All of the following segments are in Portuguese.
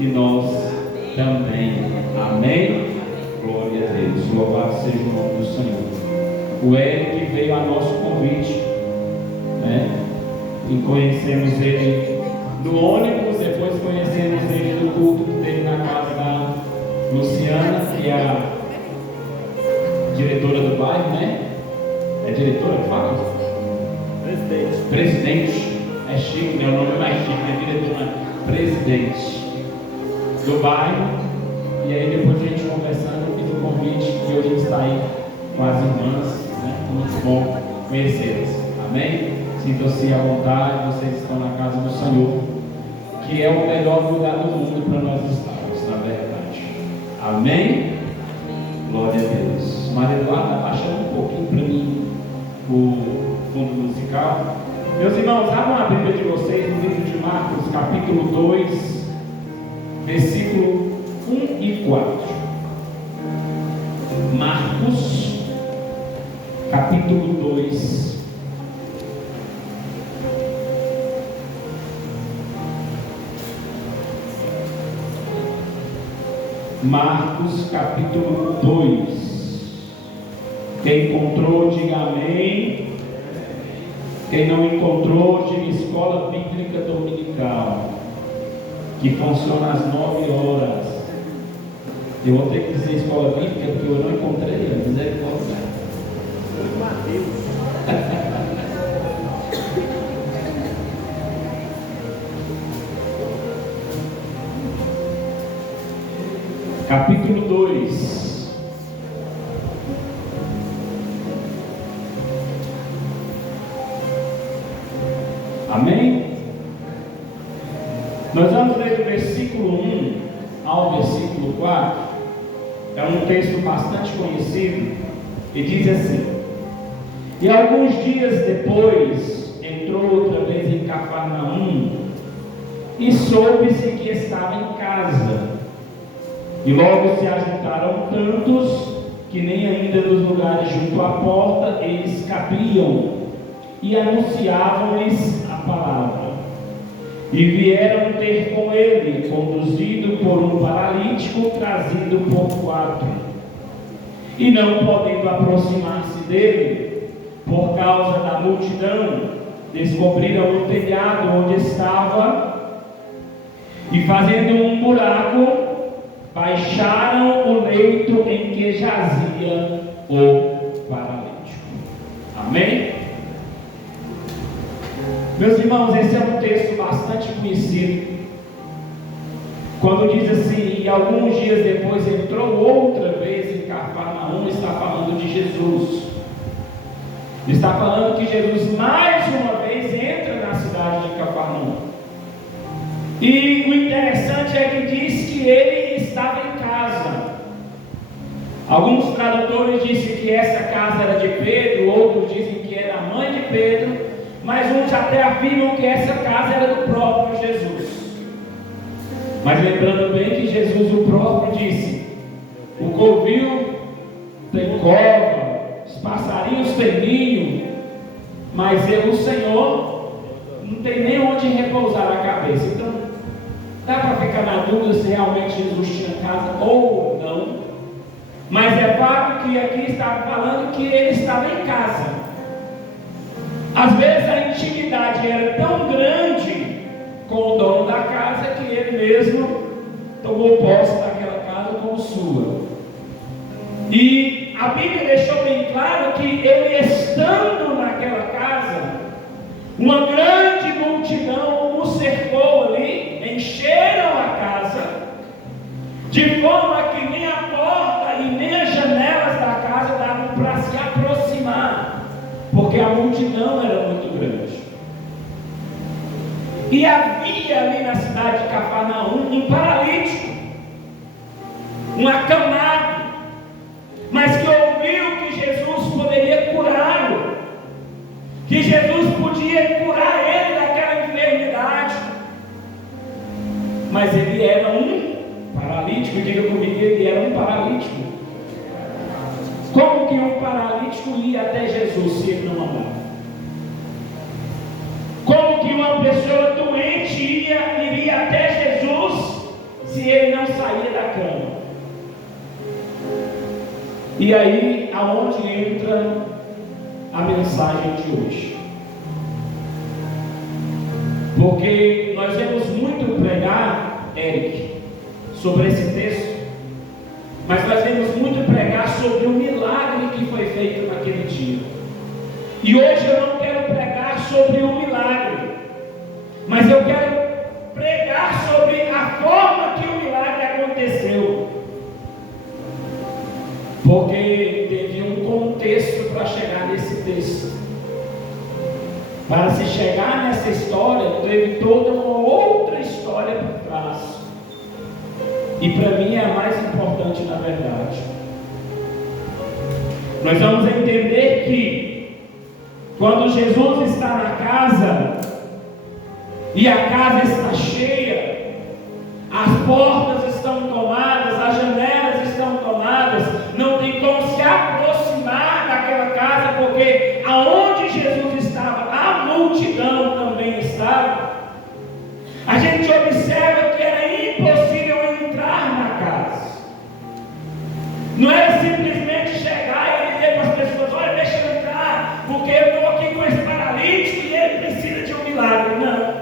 e nós também. Amém? Glória a Deus. Louvado seja o nome do Senhor. O Eric veio a nosso convite, né? E conhecemos ele no ônibus, depois conhecemos ele no culto que teve na casa da Luciana, que é a diretora do bairro, né? É diretora que fala? Presidente. É chique, né? O nome é mais chique, é diretora, presidente do bairro. E aí depois a gente conversando, fiz o convite e hoje a gente está aí com as irmãs, né? Muito bom conhecê-las. Amém? Sintam-se à vontade, vocês estão na casa do Senhor, que é o melhor lugar do mundo para nós estarmos, na verdade. Amém? Glória a Deus. Maria Eduarda, abaixando um pouquinho para mim o fundo musical. Meus irmãos, abram a Bíblia de vocês no livro de Marcos, capítulo 2, versículo 1 e 4. Marcos, capítulo 2. Marcos capítulo 2. Quem encontrou, diga amém. Quem não encontrou, diga Escola Bíblica Dominical, que funciona às 9 horas. Eu vou ter que dizer Escola Bíblica porque eu não encontrei, mas é igual. Capítulo 2. Amém? Nós vamos ler do versículo 1 ao versículo 4. É um texto bastante conhecido e diz assim: E alguns dias depois entrou outra vez em Cafarnaum e soube-se que estava em casa. E logo se ajuntaram tantos que nem ainda nos lugares junto à porta eles cabiam, e anunciavam-lhes a palavra. E vieram ter com ele, conduzido por um paralítico, trazido por 4. E não podendo aproximar-se dele, por causa da multidão, descobriram o telhado onde estava, e fazendo um buraco, baixaram o leito em que jazia o paralítico. Amém? Meus irmãos, esse é um texto bastante conhecido. Quando diz assim, e alguns dias depois entrou outra vez em Cafarnaum, está falando de Jesus. Está falando que Jesus mais uma vez entra na cidade de Cafarnaum. E o interessante é que diz que ele estava em casa. Alguns tradutores dizem que essa casa era de Pedro, outros dizem que era a mãe de Pedro, mas uns até afirmam que essa casa era do próprio Jesus. Mas lembrando bem que Jesus o próprio disse: o covil tem cova, os passarinhos têm ninho, mas eu, o Senhor, não tem nem onde repousar a cabeça. Então dá para ficar na dúvida se realmente Jesus tinha casa ou não, mas é fato que aqui está falando que ele estava em casa. Às vezes a intimidade era tão grande com o dono da casa que ele mesmo tomou posse daquela casa como sua. E a Bíblia deixou bem claro que ele, estando naquela casa, uma grande multidão o cercou ali, encheram a casa, de forma que nem a porta e nem as janelas da casa davam para se aproximar, porque a multidão era muito grande. E havia ali na cidade de Cafarnaum um paralítico, um acamado, mas que ouviu que Jesus poderia curá-lo, que Jesus podia curar ele daquela enfermidade. Mas ele era um paralítico, diga comigo, ele era um paralítico. Como que um paralítico ia até Jesus se ele não andava? Como que uma pessoa doente iria até Jesus se ele não saía da cama. E aí, aonde entra a mensagem de hoje? Porque nós vemos muito pregar, Eric, sobre esse texto, mas nós vemos muito pregar sobre o milagre que foi feito naquele dia. E hoje eu não quero pregar sobre o milagre, mas eu quero pregar sobre a forma que o milagre aconteceu. Porque teve um contexto para chegar nesse texto. Para se chegar nessa história, teve toda uma outra história por trás. E para mim é a mais importante, na verdade. Nós vamos entender que quando Jesus está na casa e a casa está cheia, as portas estão tomadas, as janelas estão tomadas, não tem como se aproximar daquela casa, porque aonde Jesus estava, a multidão também estava. A gente observa que era impossível entrar na casa. Não era simplesmente chegar e dizer para as pessoas: olha, deixa eu entrar, porque eu estou aqui com esse paralítico e ele precisa de um milagre. Não.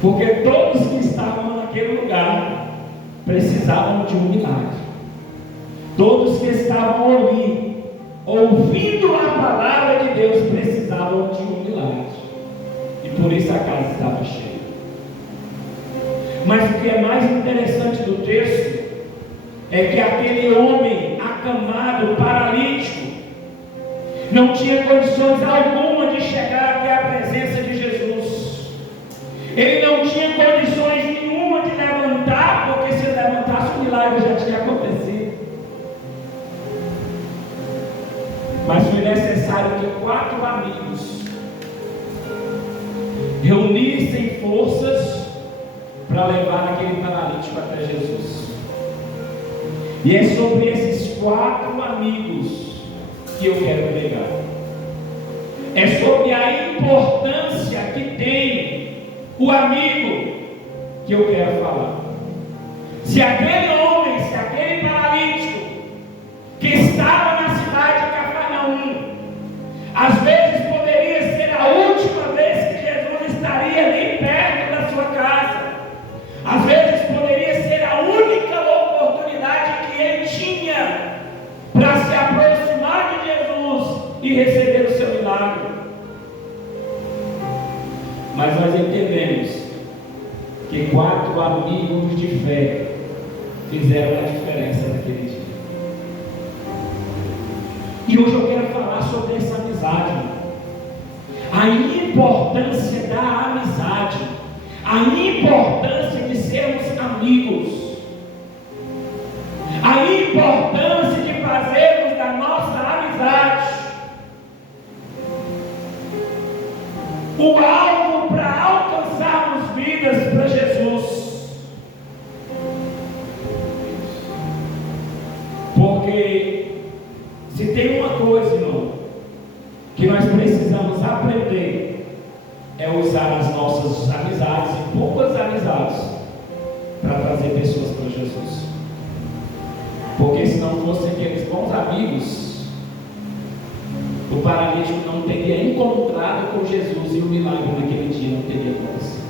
Porque todos que estavam naquele lugar precisavam de um milagre. Todos que estavam ali, ouvindo a palavra de Deus, precisavam de um milagre. E por isso a casa estava cheia. Mas o que é mais interessante do texto é que aquele homem acamado, paralítico, não tinha condições alguma de chegar até a presença de Jesus. Ele não tinha condições nenhuma de levantar, porque se levantasse o milagre já tinha acontecido. Mas foi necessário que 4 amigos reunissem forças para levar aquele paralítico até Jesus. E é sobre esses 4 amigos que eu quero pregar. É sobre a importância que tem o amigo que eu quero falar. Se aquele homem, se aquele paralítico que estava na cidade de Cafarnaum, às vezes poderia ser a última vez que Jesus estaria ali perto da sua casa, às vezes poderia ser a única oportunidade que ele tinha para se aproximar de Jesus e receber o seu milagre. Mas nós entendemos que 4 amigos de fé fizeram a diferença naquele dia. E hoje eu quero falar sobre essa amizade, a importância da amizade, a importância de sermos amigos, a importância de fazermos da nossa amizade o alvo para alcançarmos vidas para Jesus. Porque se tem uma coisa, irmão, que nós precisamos aprender, é usar as nossas amizades, e poucas amizades, para trazer pessoas para Jesus. Porque se não fossem aqueles bons amigos, o paralítico não teria encontrado com Jesus e o milagre naquele dia não teria acontecido.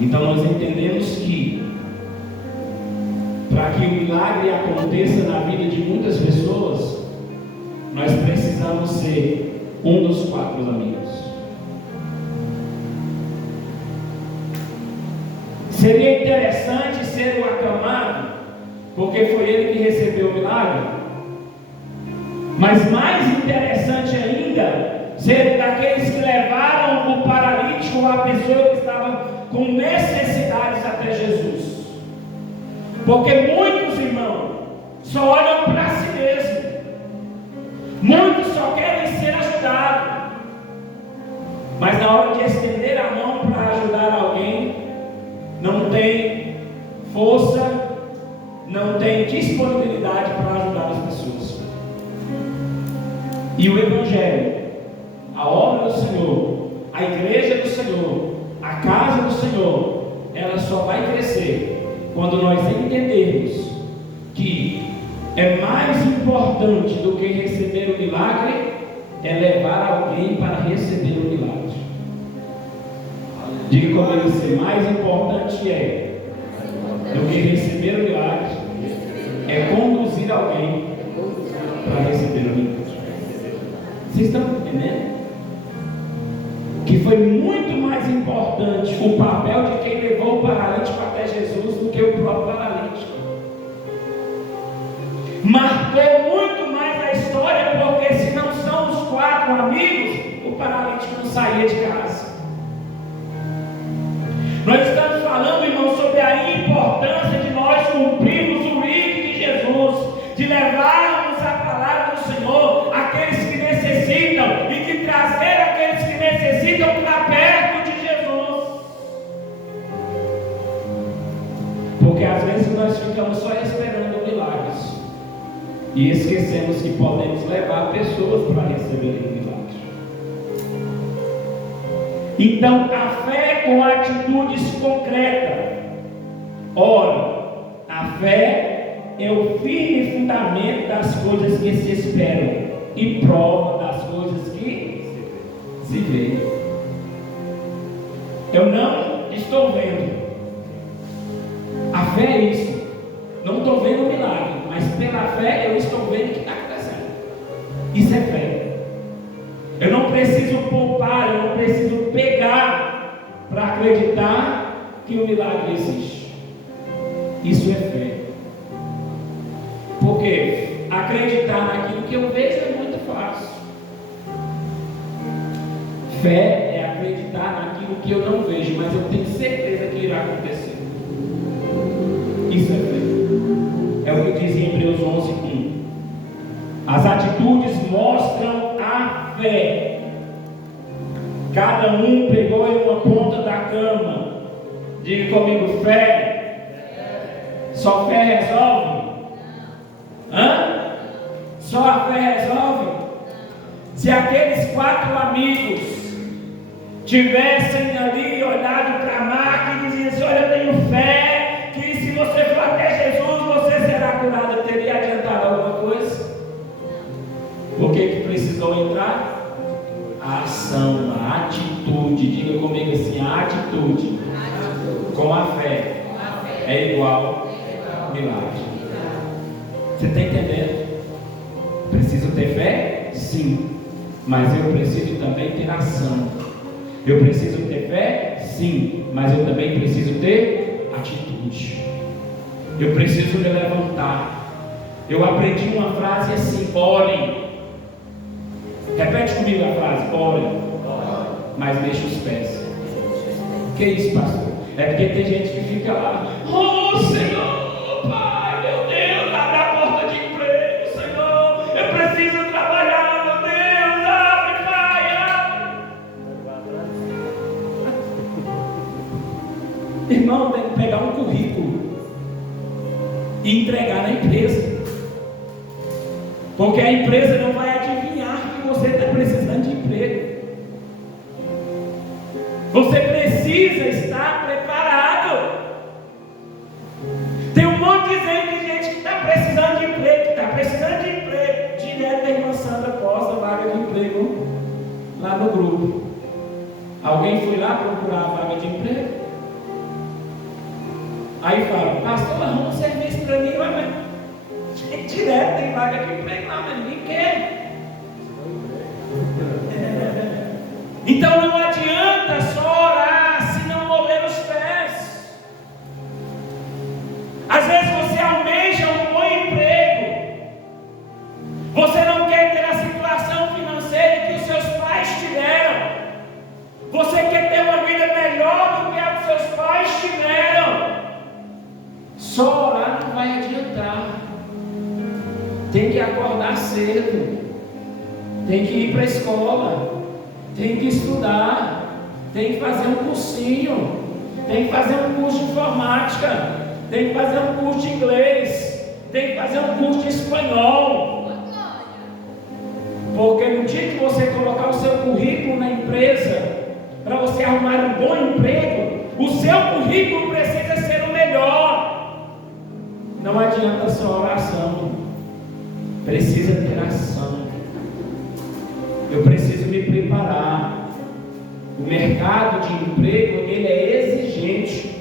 Então nós entendemos que para que o milagre aconteça na vida de muitas pessoas, nós precisamos ser um dos 4 amigos. Seria interessante ser o acamado, porque foi ele que recebeu o milagre. Mas mais interessante ainda, ser daqueles que levaram o paralítico, a pessoa que estava com necessidades até Jesus. Porque muitos, irmãos, só olham para si mesmos. Muitos só querem ser ajudados. Mas na hora de estender a mão para ajudar alguém, não tem força, não tem disponibilidade para ajudar as pessoas. E o Evangelho, a obra do Senhor, a igreja do Senhor, a casa do Senhor, pastor, ela só vai crescer quando nós entendermos que é mais importante do que receber o milagre, é levar alguém para receber o milagre. Diga comigo assim: mais importante é do que receber o milagre, é conduzir alguém para receber o milagre. Vocês estão entendendo? Que foi muito mais importante o papel de quem levou o paralítico até Jesus do que o próprio paralítico. Marcou muito mais a história, porque se não são os 4 amigos, o paralítico não saía de casa. Nós estamos falando, irmãos, sobre a importância de nós cumprirmos o rito de Jesus, de levarmos a palavra do Senhor àqueles que necessitam e de trazer aqueles que necessitam para perto de Jesus. Porque às vezes nós ficamos só esperando milagres e esquecemos que podemos levar pessoas para receberem milagres. Então, a fé com atitudes concretas. Ora, a fé é o firme fundamento das coisas que se esperam e prova das coisas que se veem. Eu não estou vendo. A fé é isso. Não estou vendo o milagre, mas pela fé eu estou vendo o que está acontecendo. Isso é fé. Eu não preciso poupar, eu não preciso pegar para acreditar que o milagre existe. Isso é fé. Porque acreditar naquilo que eu vejo é muito fácil. Fé é acreditar naquilo que eu não vejo, mas eu tenho certeza que irá acontecer. Isso é fé. É o que diz em Hebreus 11:1. As atitudes mostram a fé. Cada um pegou em uma ponta da cama. Diga comigo: fé. Só fé resolve? Hã? Só a fé resolve? Se aqueles 4 amigos tivessem ali olhado para a marca e diziam assim: olha, eu tenho fé que se você for até Jesus, você será curado, teria adiantado alguma coisa? O que precisou entrar? A ação, a atitude. Diga comigo assim: a atitude com a fé é igual milagre. Você está entendendo? Preciso ter fé? Sim. Mas eu preciso também ter ação. Eu preciso ter fé? Sim. Mas eu também preciso ter atitude. Eu preciso me levantar. Eu aprendi uma frase assim: ore. Repete comigo a frase: ore, mas deixa os pés. Que isso, pastor? É porque tem gente que fica lá: oh Senhor, Pai, meu Deus, abre a porta de emprego, Senhor, eu preciso trabalhar, meu Deus, abre, Pai, abre. Irmão, tem que pegar um currículo e entregar na empresa, porque a empresa não vai adivinhar que você está precisando de emprego. Você precisa estar preparado. Tem um monte de gente que está precisando de emprego, que está precisando de emprego. Direto a irmã Sandra posta vaga de emprego lá no grupo. Alguém foi lá procurar a vaga de emprego? Aí fala: pastor, arruma um serviço para mim, mas direto tem vaga de emprego lá, mas ninguém quer. Então não adianta só orar se não mover os pés. Às vezes você almeja um bom emprego, você não quer ter a situação financeira que os seus pais tiveram, você quer ter uma vida melhor do que a que seus pais tiveram. Só orar não vai adiantar. Tem que acordar cedo, tem que ir para a escola, tem que estudar, tem que fazer um cursinho, tem que fazer um curso de informática, tem que fazer um curso de inglês, tem que fazer um curso de espanhol. Porque no dia que você colocar o seu currículo na empresa, para você arrumar um bom emprego, o seu currículo precisa ser o melhor. Não adianta só oração, precisa ter ação. Eu preciso me preparar. O mercado de emprego, ele é exigente.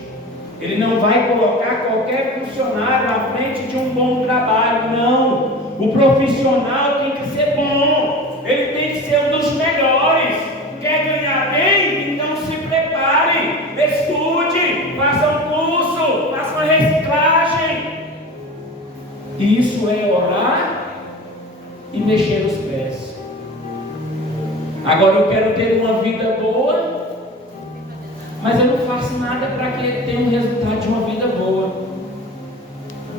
Ele não vai colocar qualquer funcionário à frente de um bom trabalho, não. O profissional tem que ser bom, ele tem que ser um dos melhores. Quer ganhar bem? Então se prepare, estude, faça um curso, faça uma reciclagem. E isso é orar e mexer os pés. Agora eu quero ter uma vida boa, mas eu não faço nada para que ele tenha um resultado de uma vida boa.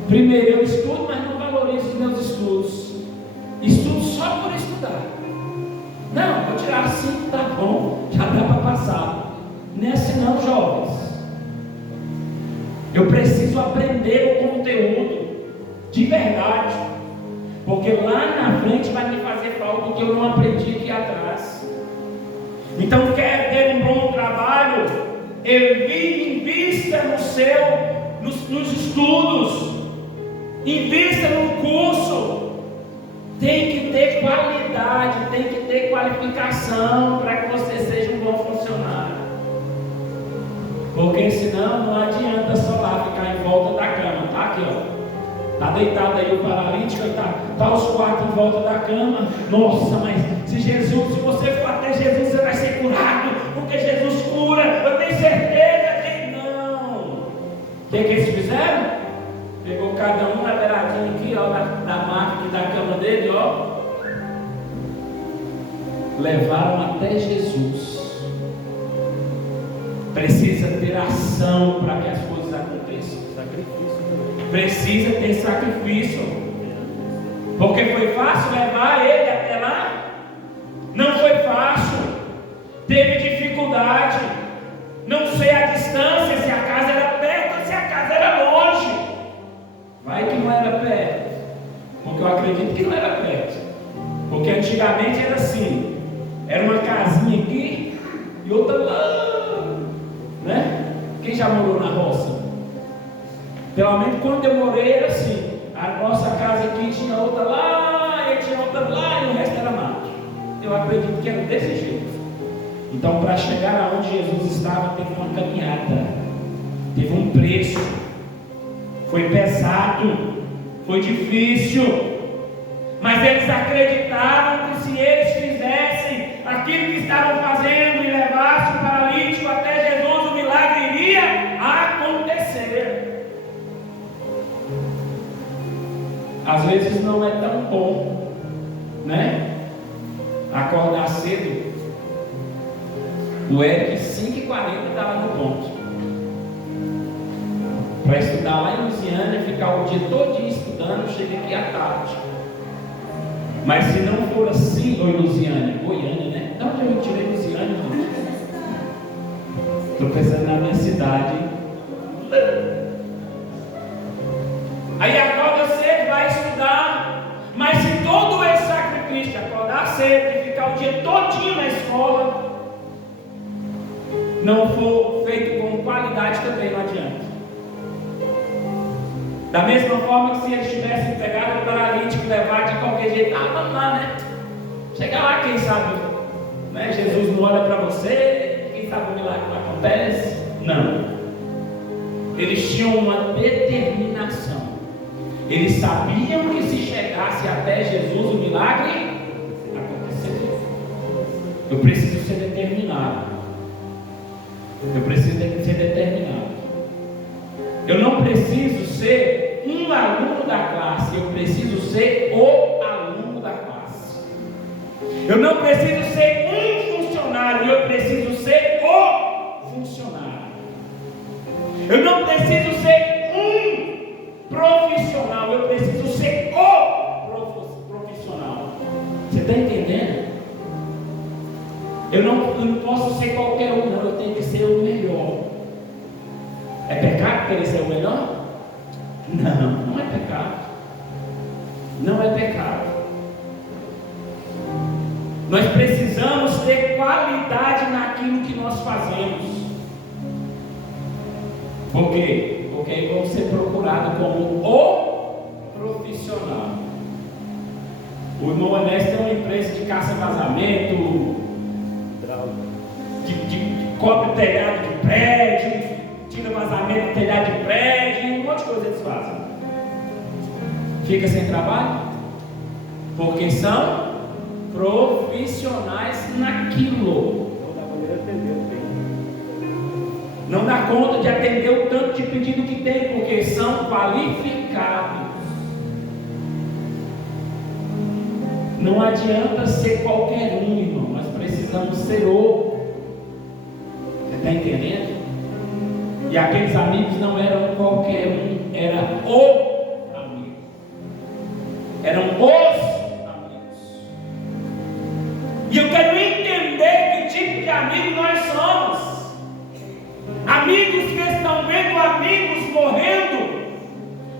Primeiro eu estudo, mas não valorizo os meus estudos. Estudo só por estudar. Não, vou tirar 5, tá bom, já dá para passar. Não é assim não, jovens. Eu preciso aprender o conteúdo de verdade, porque lá na frente vai me fazer falta o que eu não aprendi aqui atrás. Então, quer ter um bom trabalho? Invista nos estudos, invista no curso. Tem que ter qualidade, tem que ter qualificação para que você seja um bom funcionário. Porque senão não adianta só lá ficar em volta da cama. Tá aqui, ó. Está deitado aí o paralítico, está os 4 em volta da cama. Nossa, mas se você for até Jesus, você vai ser curado, porque Jesus cura, eu tenho certeza que não. O que eles fizeram? Pegou cada um na beiradinha aqui, ó, da máquina da cama dele, ó. Levaram até Jesus. Precisa ter ação para que as coisas aconteçam. Precisa ter sacrifício. Porque foi fácil levar ele até lá? Não foi fácil. Teve dificuldade. Não sei a distância, se a casa era perto ou se a casa era longe. Vai que não era perto. Porque eu acredito que não era perto. Porque antigamente era assim. Era uma casinha aqui e outra lá. Né? Quem já morou na roça? Pelo menos quando eu morei era assim. A nossa casa aqui tinha outra lá, e tinha outra lá, e o resto era mato. Eu acredito que era desse jeito. Então, para chegar aonde Jesus estava, teve uma caminhada, teve um preço, foi pesado, foi difícil, mas eles acreditavam que se eles fizessem aquilo que estavam fazendo e levassem o paralítico até Jesus, o milagre iria acontecer. Às vezes não é tão bom, né? Acordar cedo. O Eric 5h40 estava no ponto para estudar lá em Lusiânia, ficar o dia todo estudando, chega aqui à tarde. Mas se não for assim, ou em Lusiânia, Goiânia, né? De onde eu tirei Lusiânia? Estou pensando na minha cidade. Aí acorda cedo, vai estudar, mas se todo esse sacrifício de acordar cedo e ficar o dia todinho na escola não for feito com qualidade, também não adianta. Da mesma forma que se eles tivessem pegado o paralítico e levado de qualquer jeito, vamos lá, né? Chega lá, quem sabe, né? Jesus não olha para você, quem sabe o milagre não acontece? Não. Eles tinham uma determinação. Eles sabiam que se chegasse até Jesus o milagre aconteceria. Eu preciso ser determinado. Eu preciso ser determinado. Eu não preciso ser um aluno da classe, eu preciso ser o aluno da classe. Eu não preciso ser um funcionário, eu preciso ser o funcionário. Eu não preciso ser um profissional, eu preciso ser o profissional. Você está entendendo? Eu não posso ser qualquer um, não, eu tenho que ser o melhor. É pecado querer ser o melhor? Não, não é pecado. Não é pecado. Nós precisamos ter qualidade naquilo que nós fazemos. Por quê? Porque aí vamos ser procurados como o profissional. O irmão Ernesto tem uma empresa de caça-vazamento, de cobre telhado de prédio, tira vazamento do telhado de prédio, um monte de coisa eles fazem. Fica sem trabalho? Porque são profissionais naquilo. Não dá conta de atender o tanto de pedido que tem, porque são qualificados. Não adianta ser qualquer um, irmão. Nós precisamos ser o. Você está entendendo? E aqueles amigos não eram qualquer um, era o amigo. Eram os amigos. E eu quero entender que tipo de amigo nós somos. Amigos que estão vendo amigos morrendo,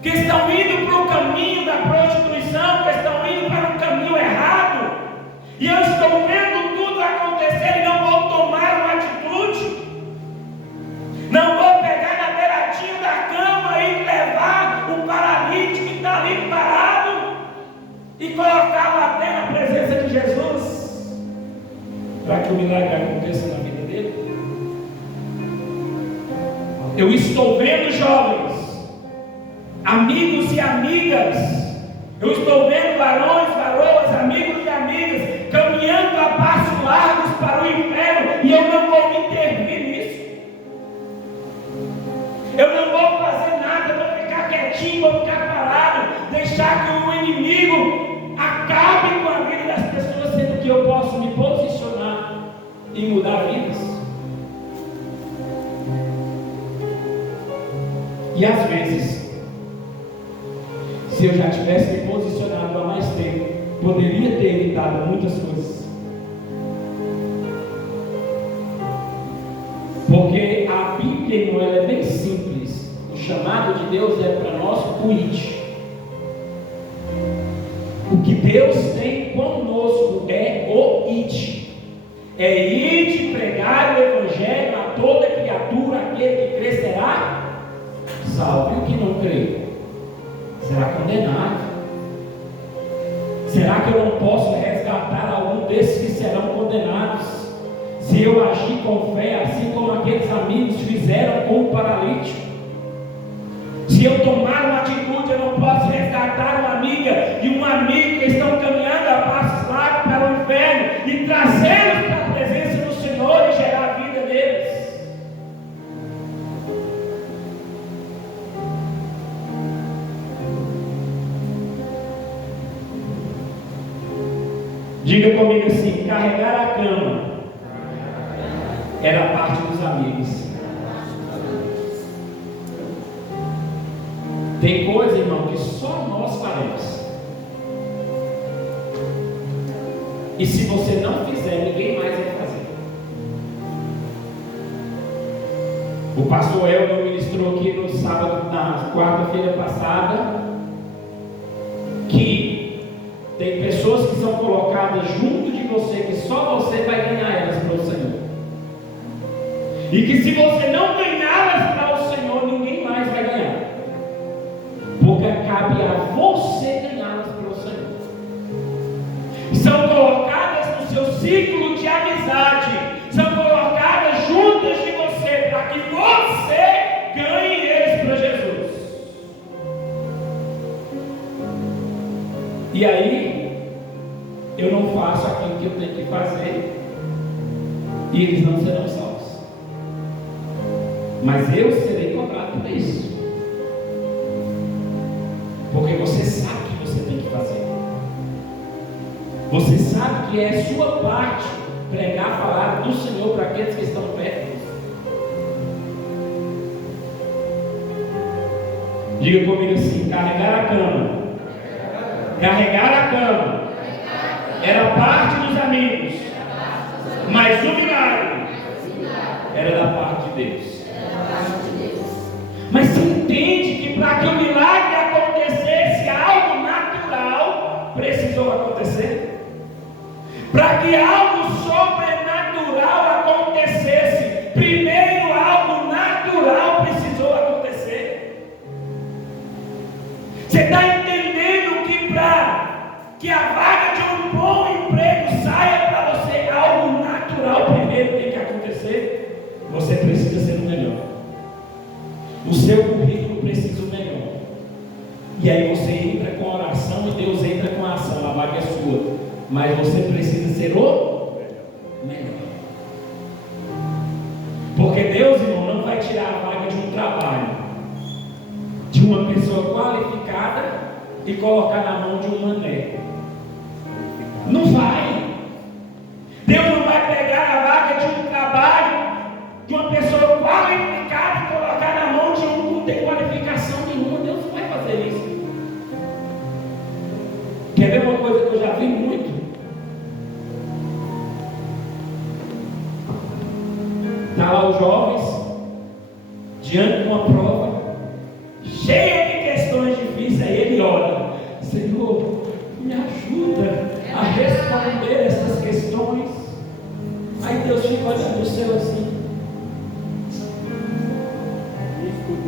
que estão indo para o caminho da prostituição, que estão indo para um caminho errado, e eu estou vendo tudo acontecer e não vou tomar uma atitude, não vou pegar na beiradinha da cama e levar o paralítico que está ali parado e colocá-lo até na presença de Jesus, para que o milagre aconteça na vida dele. Eu estou vendo jovens, amigos e amigas, eu estou vendo varões, varoas, amigos e amigas, caminhando a passos largos para o inferno, e eu não vou me intervir nisso. Eu não vou fazer nada, vou ficar quietinho, vou ficar parado, deixar que o inimigo acabe com a vida das pessoas, sendo que eu posso me posicionar e mudar vidas. E às vezes, se eu já tivesse me posicionado há mais tempo, poderia ter evitado muitas coisas. Porque a Bíblia, irmão, ela é bem simples. O chamado de Deus é para nós o id. O que Deus tem conosco é o id. É id, pregar o Evangelho a toda criatura, aquele que crê será salvo, e o que não crê será condenado. Será que eu não posso resgatar algum desses que serão condenados, se eu agir com fé, assim como aqueles amigos fizeram com o paralítico? Se eu tomar uma atitude, eu não posso resgatar uma amiga e um amigo que estão caminhando a passos largos para o inferno e trazê-los para a presença do Senhor e gerar a vida deles. Diga comigo assim: carregar a cama era parte dos amigos. Tem coisa, irmão, que só nós faremos. E se você não fizer, ninguém mais vai fazer. O pastor Elton ministrou aqui no sábado, na quarta-feira passada, que tem pessoas que são colocadas junto de você, que só você vai ganhar elas para o Senhor. E que se você não ganhá-las para o Senhor, ninguém mais vai ganhar. Porque cabe a você ganhá-las para o Senhor. São colocadas no seu ciclo de amizade, são colocadas juntas de você, para que você ganhe eles para Jesus. E aí, eu não faço aquilo que eu tenho que fazer, e eles não serão salvos. Mas eu serei cobrado por isso. Porque você sabe o que você tem que fazer. Você sabe que é sua parte pregar a palavra do Senhor para aqueles que estão perto. Diga comigo assim: carregar a cama. Carregar a cama era parte dos amigos, mas o milagre era da parte de Deus. Mas você entende que para que o milagre acontecesse, algo natural precisou acontecer? Para que algo sobrenatural acontecesse, primeiro algo natural precisou acontecer. Você está entendendo que para que a vaga de um bom emprego saia para você, algo natural primeiro tem que acontecer? Você precisa ser o melhor. O seu currículo precisa o melhor. E aí você entra com a oração e Deus entra com a ação. A vaga é sua, mas você precisa ser o melhor. Porque Deus, irmão, não vai tirar a vaga de um trabalho de uma pessoa qualificada e colocar na mão de um mané. Não vai. Deus não vai pegar a vaga de um trabalho de uma pessoa qualificada e colocar na mão de um que não tem qualificação nenhuma. Deus não vai fazer isso. Quer ver uma coisa que eu já vi muito? Está lá os jovens diante de uma prova cheia de questões difíceis. Aí ele ora: Senhor, me ajuda a responder essas questões. Aí Deus fica olhando do céu assim,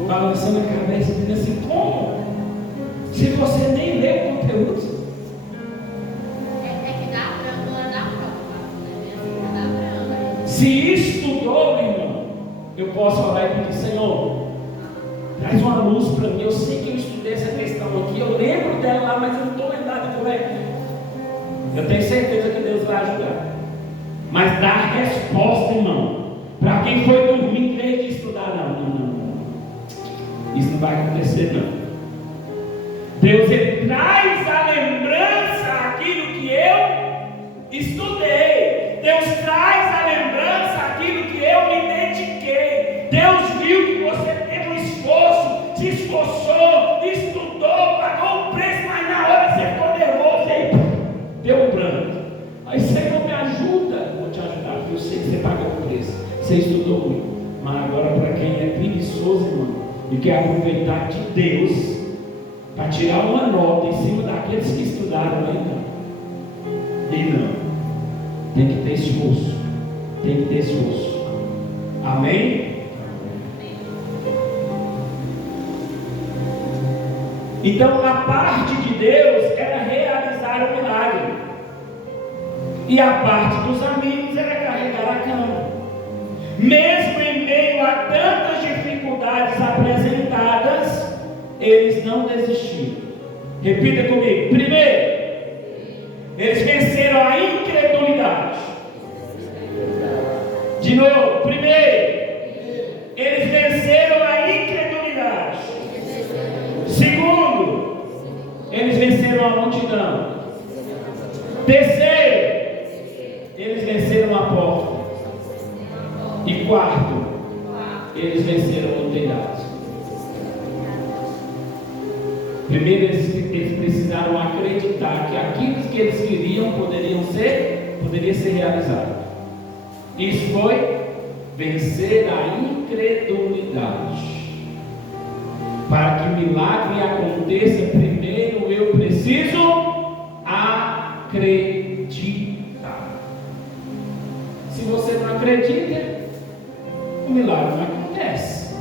balançando a cabeça e dizendo assim: como? Se você nem lê o conteúdo. Se estudou, irmão, eu posso orar e pedir: Senhor, traz uma luz para mim. Eu sei que eu estudei essa questão aqui, eu lembro dela lá, mas eu não estou lembrado como é. Eu tenho certeza que Deus vai ajudar. Mas dá a resposta, irmão, para quem foi dormir em vez de estudar. Não. Isso não vai acontecer, não. Deus, ele traz a lembrança aquilo que eu estudei. Deus traz a lembrança aquilo que eu me dediquei. Deus viu que você teve um esforço, se esforçou, estudou, pagou o preço, mas na hora você ficou nervoso e deu um branco. Aí, Senhor, me ajuda. Vou te ajudar, porque eu sei que você pagou o preço, você estudou muito. Mas agora, para quem é preguiçoso, irmão, e quer aproveitar de Deus para tirar uma nota em cima daqueles que estudaram, ainda e não. Tem que ter esforço. Tem que ter esforço. Amém? Então a parte de Deus era realizar o milagre. E a parte dos amigos era carregar a cama. Mesmo em meio a tantas dificuldades apresentadas, eles não desistiram. Repita comigo. Primeiro, eles venceram a incredulidade. De novo. Primeiro, eles venceram a incredulidade. Segundo, eles venceram a multidão. Terceiro, eles venceram a porta. E quarto, eles venceram o telhado. Primeiro, eles precisaram acreditar que aquilo que eles queriam poderia ser realizado. Isso foi vencer a incredulidade. Para que o milagre aconteça, primeiro eu preciso acreditar. Se você não acredita, o milagre não acontece.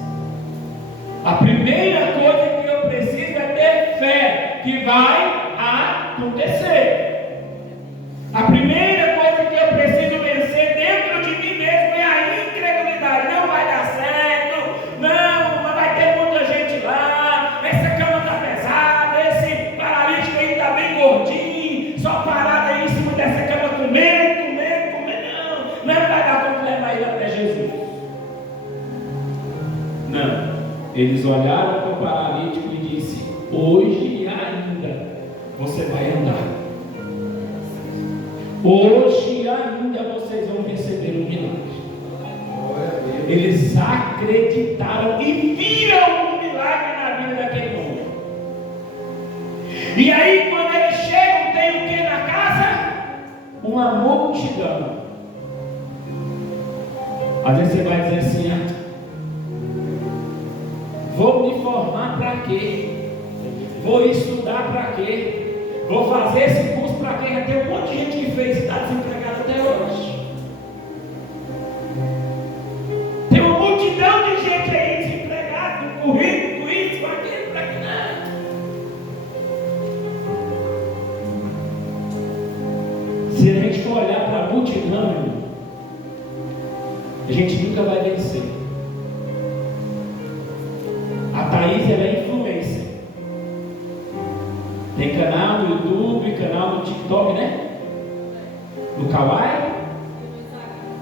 A primeira coisa que eu preciso é ter fé que vai acontecer. A primeira coisa que eu preciso vencer dentro de mim mesmo é a incredulidade. Não vai dar certo, não vai ter muita gente lá, essa cama está pesada, esse paralítico aí está bem gordinho, só parado aí em cima dessa cama comendo, não vai dar conta de levar ele até Jesus. Não. Eles olharam para o paralítico e disse: hoje ainda você vai andar. Hoje ainda vocês vão receber um milagre. Eles acreditaram e viram um milagre na vida daquele homem. E aí, quando eles chegam, tem o que na casa? Uma multidão. Às vezes você vai dizer assim: vou me formar para quê? Vou estudar para quê? Vou fazer esse curso para quê? Já tem um monte de gente que fez e está desempregado até hoje. Tem uma multidão de gente aí desempregada, com currículo, com isso, com aquilo, para que não. a gente nunca vai vencer. A Thaís, ela é influencer. Tem canal no YouTube, canal no TikTok, né? No Kawaii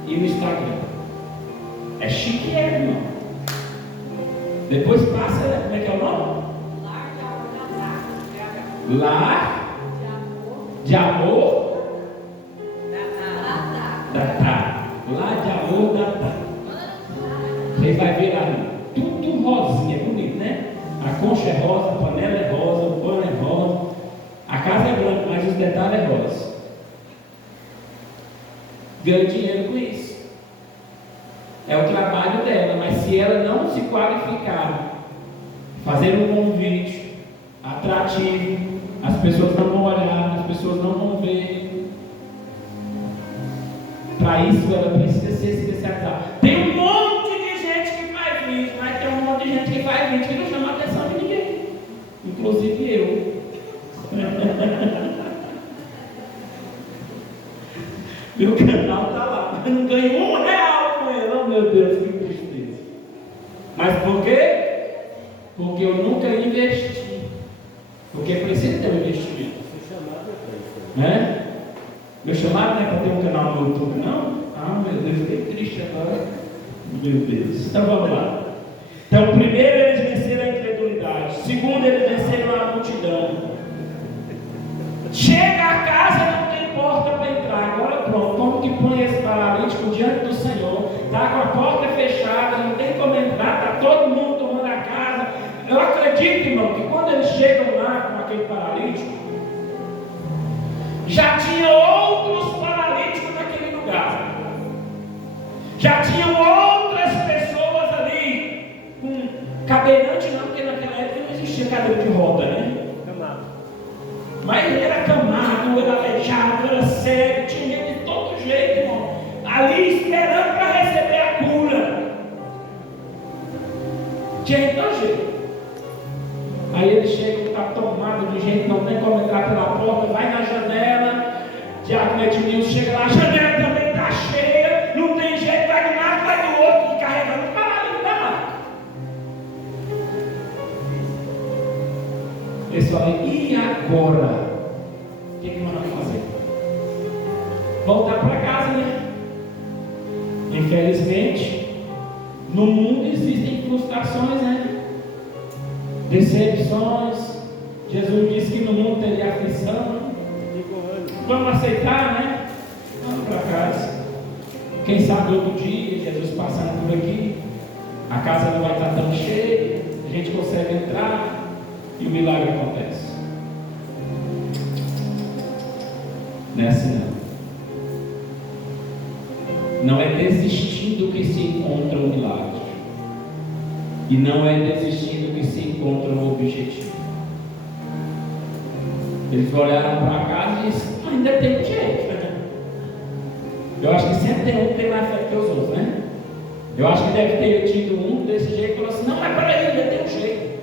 e no Instagram. É chique, irmão. Depois passa, né? Como é que é o nome? Lar de amor Datá. Lar de amor Datá. Você vai ver lá, tudo rosinha, bonito, né? A concha é rosa, a panela é rosa, o pano é rosa, a casa é branca, mas os detalhes é rosa. Ganha dinheiro com isso. É o trabalho dela, mas se ela não se qualificar, fazer um convite atrativo, as pessoas não vão olhar, as pessoas não vão ver. Para isso ela precisa ser especializada. Tem um monte de gente que faz vídeo, mas tem um monte de gente que faz vídeo que não chama a atenção de ninguém, inclusive eu. Meu canal está lá, mas não ganho R$1 com ele. Oh, meu Deus, que tristeza. Mas por quê? Porque eu nunca investi. Porque precisa ter um investimento. Né? Meu chamado não é para ter um canal no YouTube, não? Ah, meu Deus, fiquei triste agora. Meu Deus. Então vamos lá. Então, primeiro eles venceram a incredulidade. Segundo, eles venceram a multidão. Chega a casa, não tem porta para entrar. Agora pronto, como que põe esse paralítico diante do Senhor? Está com a porta fechada, não tem como entrar, está todo mundo tomando a casa. Eu acredito, irmão, que quando eles chegam lá com aquele paralítico, já tinha outros paralíticos naquele lugar. Já tinham outras pessoas ali com cadeirante, não, porque naquela época não existia cadeira de roda, né? Mas ele era camado, era aleijado, era cego, tinha gente de todo jeito, irmão. Ali esperando para receber a cura. Tinha gente de todo jeito. Aí ele chega, está tomado de gente, não tem como entrar pela porta, vai na janela. Diácono Edmilson chega lá, a janela também está cheia, não tem jeito, vai de um lado, vai do outro, e carregando o paralítico da maca. Eles falam, e agora? O que nós vamos fazer? Voltar para casa, né? Infelizmente, no mundo existem frustrações, né? Decepções. Jesus disse que no mundo teria aflição. Vamos aceitar, né? Vamos para casa. Quem sabe outro dia, Jesus passando por aqui, a casa não vai estar tão cheia, a gente consegue entrar e o milagre acontece. Não é assim não. Não é desistindo que se encontra o milagre. E não é desistindo que se encontra o objetivo. Eles olharam para casa e disseram, ainda tem um jeito, né? Eu acho que sempre tem um que tem mais fé que os outros, né? Eu acho que deve ter tido um desse jeito e falou assim, não, mas peraí, ainda tem um jeito.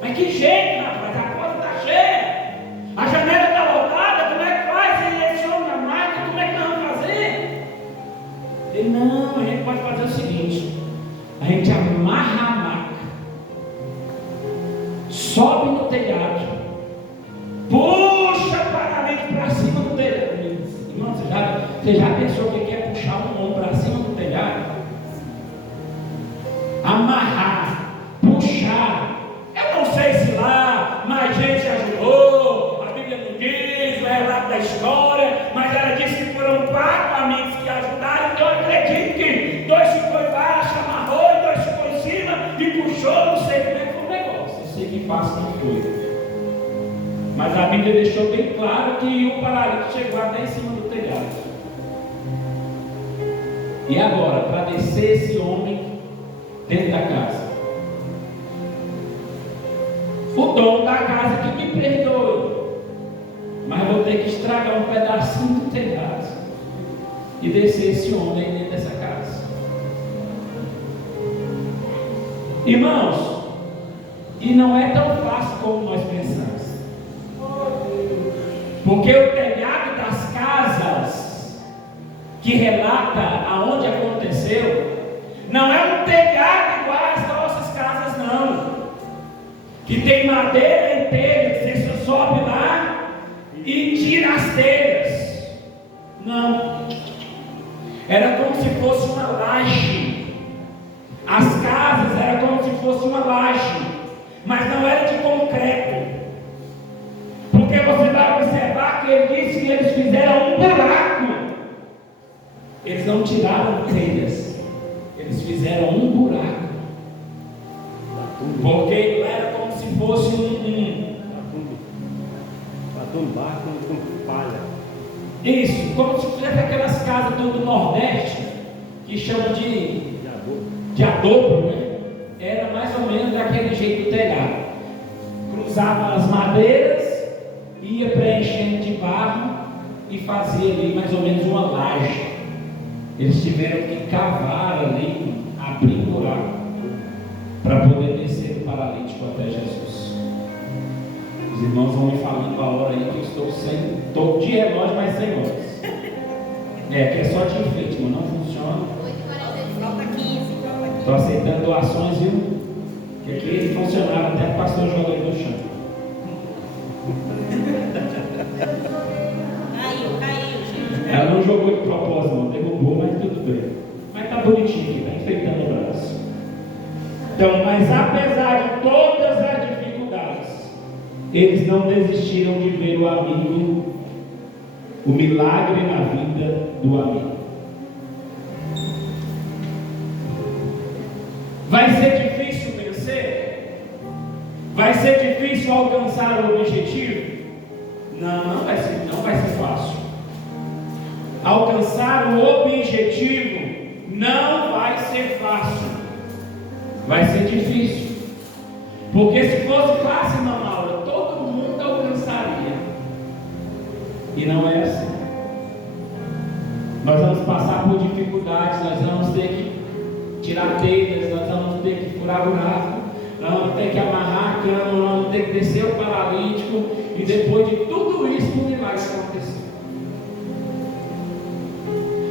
Mas que jeito, rapaz? A porta está cheia, a janela está lotada, como é que faz? E esse homem na máquina, como é que nós vamos fazer? Ele, não, a gente pode fazer o seguinte, a gente amarra a maca, sobe no telhado, puxa o paralítico para cima do telhado. Irmão, você já pensou o que é puxar um homem para cima do telhado? Amarrar, puxar. Eu não sei se lá mais gente ajudou, a Bíblia não diz, o relato da história, mas ela disse que foram 4 amigos que ajudaram, então eu acredito que 2 ficou embaixo, amarrou, e 2 ficou em cima e puxou, não sei como é que foi o negócio. Eu sei que fácil não foi. Mas a Bíblia deixou bem claro que o paralítico chegou até em cima do telhado. E agora, para descer esse homem dentro da casa? O dono da casa que me perdoe, mas vou ter que estragar um pedacinho do telhado e descer esse homem dentro dessa casa. Irmãos, e não é tão fácil como nós pensamos. Porque o telhado das casas que relata aonde aconteceu Não é um telhado igual às nossas casas, não. Que tem madeira e telha, que você sobe lá e tira as telhas. Não. Era como se fosse uma laje. As casas eram como se fosse uma laje, mas não era de concreto. Porque você vai observar que ele disse que eles fizeram um buraco. Eles não tiraram telhas, eles fizeram um buraco. Porque era como se fosse um barco com palha. Isso, como se fosse aquelas casas do Nordeste que chamam de adobo, né? Era mais ou menos daquele jeito do telhado. Cruzava as madeiras, ia preenchendo de barro e fazia ali mais ou menos uma laje. Eles tiveram que cavar ali, abrir um buraco para poder descer o paralítico até Jesus. Os irmãos vão me falando a hora aí que eu estou de relógio, mas sem horas. Que é só de enfeite, mas não funciona. Falta 15. Estou aceitando doações, viu? Que aqui funcionava até o pastor joga aí no chão. Caiu, gente. Ela não jogou de propósito, não, derrubou, mas tudo bem. Mas está bonitinho aqui, está enfeitando o braço. Então, mas apesar de todas as dificuldades, eles não desistiram de ver o amigo, o milagre na vida do amigo. Vai ser difícil vencer? Vai ser difícil alcançar o objetivo? Não vai ser fácil. Alcançar o objetivo não vai ser fácil. Vai ser difícil. Porque se fosse fácil, irmã Maura, todo mundo alcançaria. E não é assim. Nós vamos passar por dificuldades, nós vamos ter que tirar telhas, nós vamos ter que furar buraco, nós vamos ter que amarrar a cama, nós vamos ter que descer o paralítico, e depois de tudo isso, o milagre acontecer.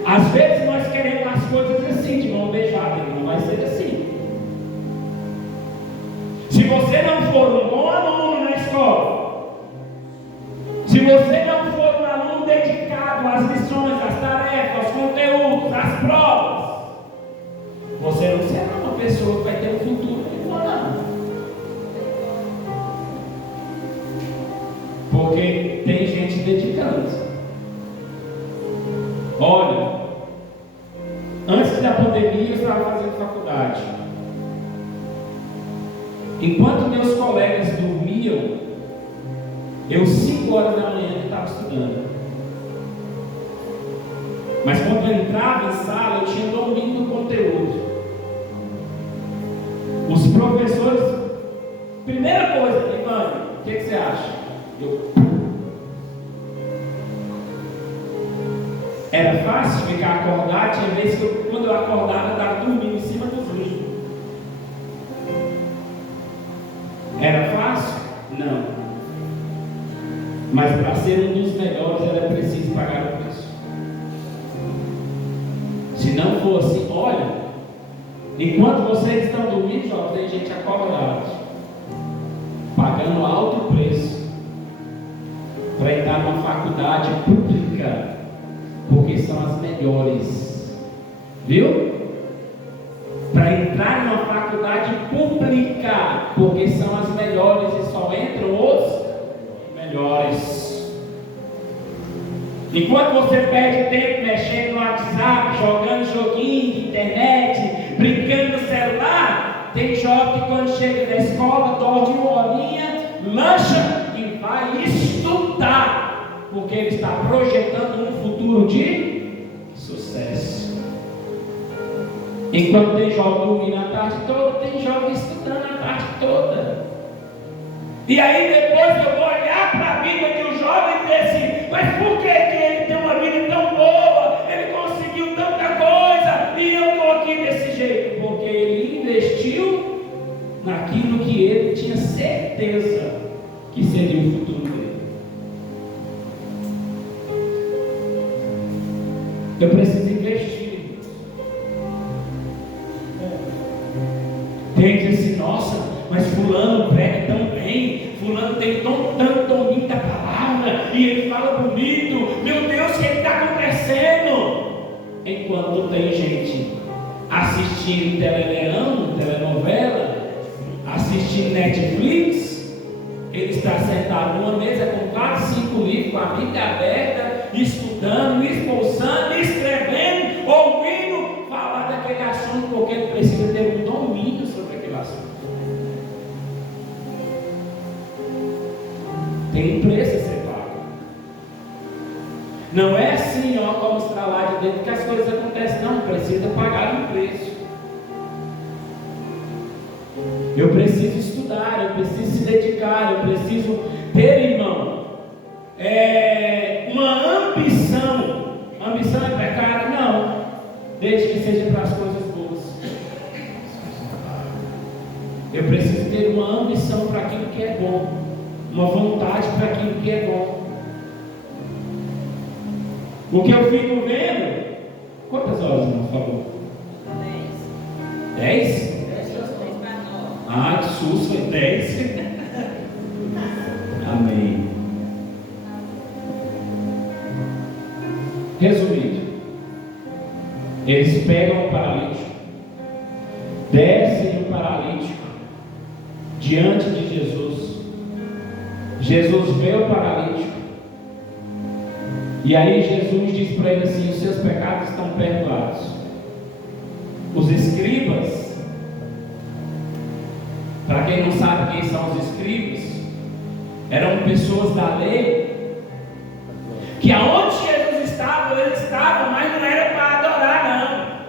Às vezes nós queremos as coisas assim, de mão beijada, não vai ser assim. Se você não for um bom aluno na escola, se você não for um aluno dedicado às lições, às tarefas, aos conteúdos, às provas, você não será uma pessoa que vai ter um futuro igual, não. Porque tem gente dedicando. Olha, antes da pandemia eu estava fazendo faculdade. Enquanto meus colegas dormiam, eu 5 horas da manhã estava estudando. Mas quando eu entrava em sala, eu tinha domínio do conteúdo. Os professores, primeira coisa, Ivane, o que você acha? Era fácil ficar acordado, tinha vezes que quando eu acordava, eu estava dormindo em cima dos livros. Era fácil? Não. Mas para ser um dos melhores era preciso pagar o preço. Se não fosse, olha, enquanto vocês estão dormindo, só tem gente acordada, pagando alto preço para entrar numa faculdade pública, porque são as melhores, viu? Para entrar numa faculdade pública, porque são as melhores e só entram os melhores. Enquanto você perde tempo mexendo no WhatsApp, jogando joguinho de internet, brincando no celular, tem jovem que quando chega na escola, dorme uma horinha, lancha e vai estudar, porque ele está projetando um futuro de sucesso. Enquanto tem jovem dormindo a tarde toda, tem jovem estudando a tarde toda. E aí depois eu vou olhar para a vida de um jovem e dizer assim, mas por que ele tem uma vida tão boa, ele conseguiu tanta coisa, e eu estou aqui desse jeito? Porque ele investiu naquilo que ele tinha certeza que seria o futuro dele. Eu preciso investir. diz assim: nossa, mas fulano prega tão bem, fulano tem tanto domínio da palavra, e ele fala bonito, meu Deus, o que está acontecendo? Enquanto tem gente assistindo telenovela, assistindo Netflix, ele está sentado numa mesa com 4, 5 livros, com a Bíblia aberta, estudando, expulsando, escrevendo, ouvindo falar daquele assunto, porque ele precisa ter um domínio sobre aquele assunto. Tem um preço a ser pago. Não é assim, ó, como está lá de dentro que as coisas acontecem. Não, precisa pagar um preço. Eu preciso estudar, eu preciso se dedicar, eu preciso ter, irmão, uma ambição. Ambição é pecado? Não, desde que seja para as coisas boas. Eu preciso ter uma ambição para aquilo que é bom, uma vontade para aquilo que é bom. O que eu fico vendo, quantas horas, irmão, por favor? 10? Ah, que susto, foi 10. Amém. Resumido, eles pegam o paralítico, descem o paralítico diante de Jesus. Jesus vê o paralítico, e aí Jesus diz para ele assim: os seus pecados estão perdoados. Os escribas, para quem não sabe quem são os escribas, eram pessoas da lei, que aonde Jesus estava, eles estavam, mas não era para adorar,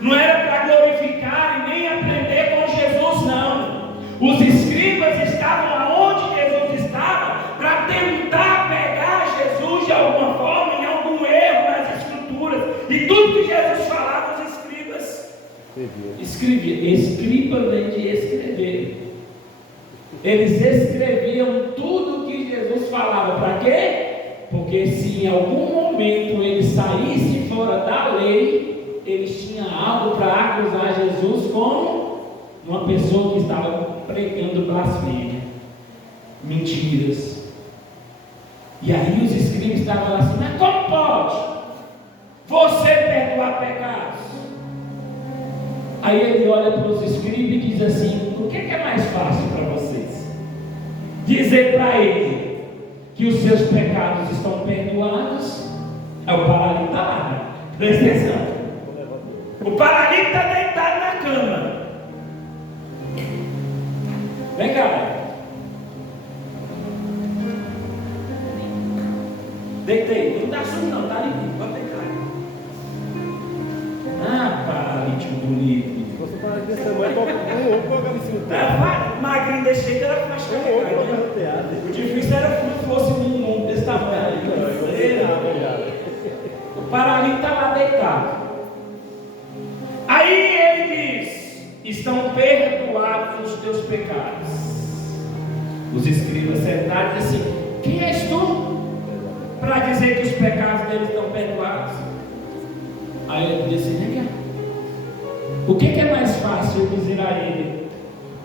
não era para glorificar e nem aprender com Jesus, não. Os escribas estavam aonde Jesus estava, para tentar pegar Jesus de alguma forma, em algum erro nas escrituras, e tudo que Jesus falava, os escribas escreviam. Escriba vem de escrever. Eles escreviam tudo que Jesus falava. Para quê? Porque se em algum momento ele saísse fora da lei, eles tinham algo para acusar Jesus como uma pessoa que estava pregando blasfêmia, mentiras. E aí os escribas estavam assim: mas como pode você perdoar pecados? Aí ele olha para os escribas e diz assim: o que é mais fácil para vocês? Dizer para ele que os seus pecados estão perdoados? É o paralítico lá, né? Presta atenção. O paralítico está deitado na cama. Vem cá. Deitei. Não dá sujo não, tá ali. Pode deitar. Ah, paralítico bonito. Se fosse para dessa mãe, eu colocava em cima do teatro. Magrinho desse jeito era para chegar. O difícil era que fosse um mundo desse tamanho. O paralítico está lá deitado. Aí ele diz: estão perdoados os teus pecados. Os escribas sentaram e disseram assim: quem és tu para dizer que os pecados deles estão perdoados? Aí ele disse: vem cá. O que é mais fácil eu dizer a ele: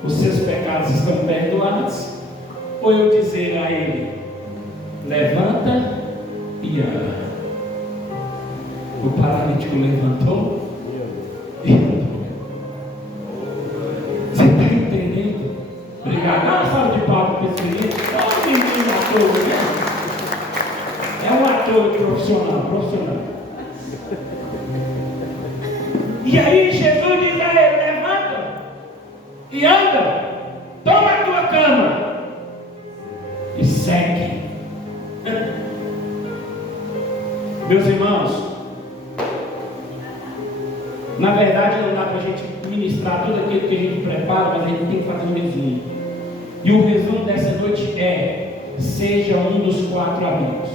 os seus pecados estão perdoados? Ou eu dizer a ele: levanta e anda? O paralítico levantou e andou. Você está entendendo? Obrigado. Dá uma salva de palmas para esse menino. É um menino ator, né? É um ator profissional. E aí Jesus diz a ele: levanta e anda, toma a tua cama e segue. Meus irmãos, na verdade não dá para a gente ministrar tudo aquilo que a gente prepara, mas a gente tem que fazer um resumo. E o resumo dessa noite é: seja um dos 4 amigos.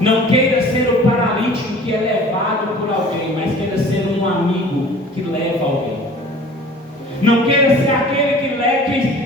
Não queira ser o paralítico que é levado por alguém, mas queira ser um amigo que leva alguém. Não queira ser aquele que